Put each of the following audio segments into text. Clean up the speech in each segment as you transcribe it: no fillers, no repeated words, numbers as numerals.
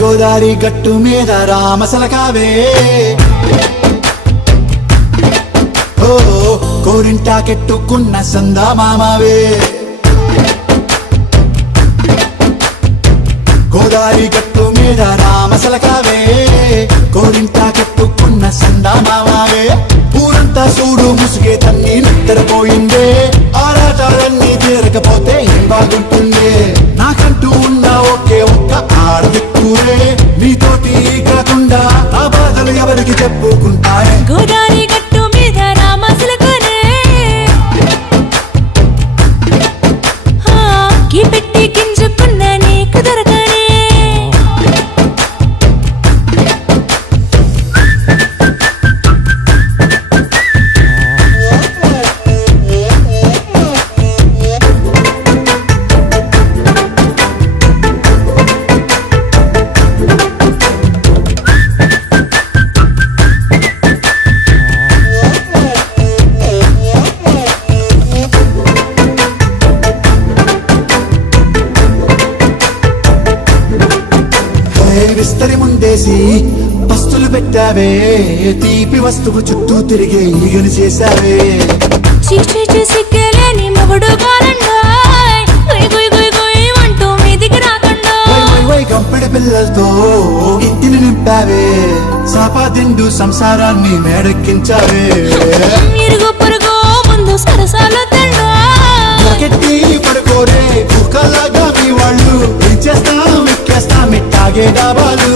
గోదారి గట్టు మీద రామసలకావే ఓ కోరింటాకెట్టుకున్న సందా మామావే గోదారి గట్టు మీద రామసలకావే కోరింటాకెట్టుకున్న సందా మామావే ఊరంతా చూడు ముసుగే తన్ని నిద్రపోయిందే ఆరాటాలన్నీ తీరకపోతే ఏం బాగుంటుందే నాకంటూ ఉన్న ఒకే ఒక్క ఆడదిక్కురే నీతోటి కాకుండా ఆ బాధలు ఎవరికి చెప్పుకుంటాయే గోదారి గట్టు మీద రామసలకానే పెట్టి గింజుకున్న నీకు దొరకనే విస్తరి ముందేసి పస్తులు పెట్టావే తీపి వస్తువు చుట్టూ తిరిగే ఈగలు చేశావే చీచి చేసి కేలేని మొగుడు కారండాయ్ గుయ్ గుయ్ గుయ్ గుయ్ అంటూ మీదికి రాకుండా గంపెడి పిల్లలతో ఇంటిని నింపావే సాపాదిండు సంసారాన్ని మేడెక్కించావే ఇరుగు పొరుగు ముందు సరసాల తండా కెట్టి పడుకోరే కుక్కలాగా మీ వాళ్ళు ఏం చేస్తాం ఎక్కేస్తాం ఇట్టాగే డాబాలు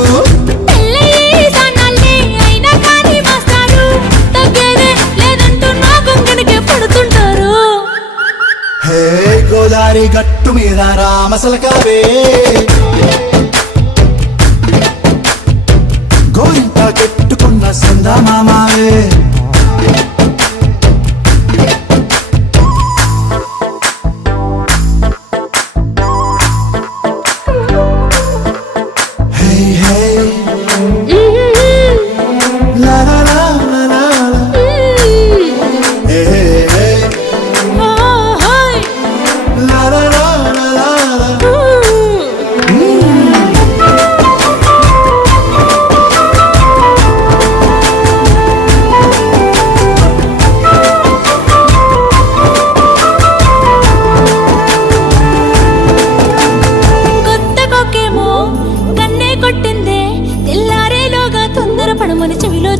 గోదారి గట్టు మీద రామసలకావే గోరింట కెట్టుకున్న సందా మామావే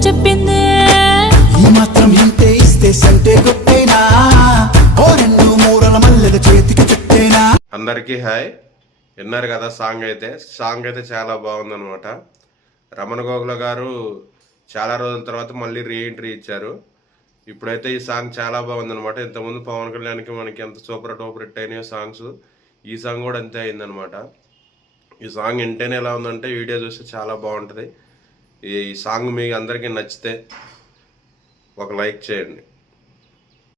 చెప్పింది ఈ మాత్రం ఇంతే ఇస్తే సంటే కొట్టేనా ఓ రెండు మూరల మల్లెల చేతికి చుట్టేనా. అందరికీ హాయ్. విన్నారు కదా సాంగ్ అయితే చాలా బాగుందనమాట. రమణ గోగుల గారు చాలా రోజుల తర్వాత మళ్ళీ రీఎంట్రీ ఇచ్చారు. ఇప్పుడైతే ఈ సాంగ్ చాలా బాగుందనమాట. ఇంతకుముందు పవన్ కళ్యాణ్కి మనకి ఎంత సూపర్ టూపర్ హిట్ అయినాయో సాంగ్స్, ఈ సాంగ్ కూడా అంతే అయిందనమాట. ఈ సాంగ్ వింటేనే ఎలా ఉందంటే వీడియో చూస్తే చాలా బాగుంటుంది. ఈ సాంగ్ మీకు అందరికీ నచ్చితే ఒక లైక్ చేయండి.